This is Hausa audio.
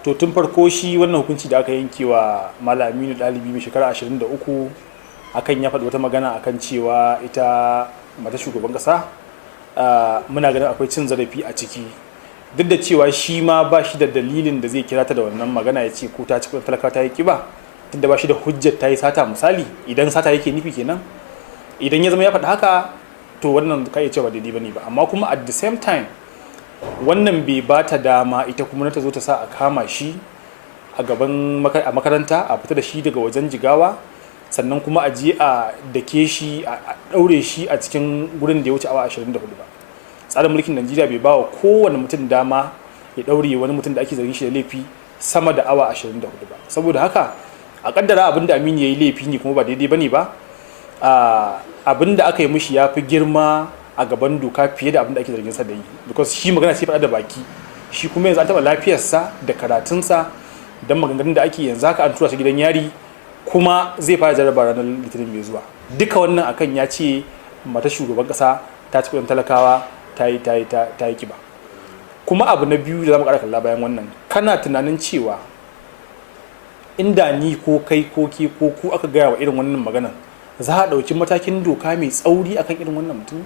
To tun farko shi wannan hukunci da aka yanke wa malami dalibi mai shekara 23 akan ya faɗi wata magana akan cewa ita mata shugaban ƙasa muna ganin akwai cin zarafi a ciki, duk da cewa shi ma ba shi da dalilin da zai kira ta da wannan magana ya ce ko ta ci kudin talaka ta yi kiba, tunda ba shi da hujjar ta yi sata misali, idan sata yake nufi kenan. Idan ya zama ya faɗi haka to wannan ka iya cewa ba daidai bane ba, amma kuma at the same time wannan bai ba ta dama ita kuma ta zo ta sa a kama shi a gaban a makaranta, a fita da shi daga wajen Jigawa, sannan kuma a je a dake shi a ɗaure shi a cikin gurin da ya wuce awa 24 ba. Tsarin mulkin Najeriya bai ba wa kowane mutum dama ya ɗaure wani mutum da ake zargin shi da laifi sama da awa 24 ba. Saboda haka a kaddara abin da Aminu ya yi laifi ne kuma ba daidai bane ba, abin da aka yi mishi ya fi girma a gaban doka fiye da abin da ake zargin sa da yi, because shi magana sai faɗa da baki, shi kuma yanzu an taɓa lafiyarsa da karatunsa don maganganun da ake yanzu haka an tura shi gidan yari kuma zai fara jarraba ranar litinin mai zuwa. Duka wannan akan ya ce mata shugaban kasa ta ci kudin talakawa ta yi kiba. Kuma abu na biyu da zamu ƙara kalla bayan wannan, kana tunanin cewa inda ni ko kai ko ke ko ku aka gaya wa irin wannan maganan za a ɗauki matakin doka mai tsauri akan irin wannan mutum?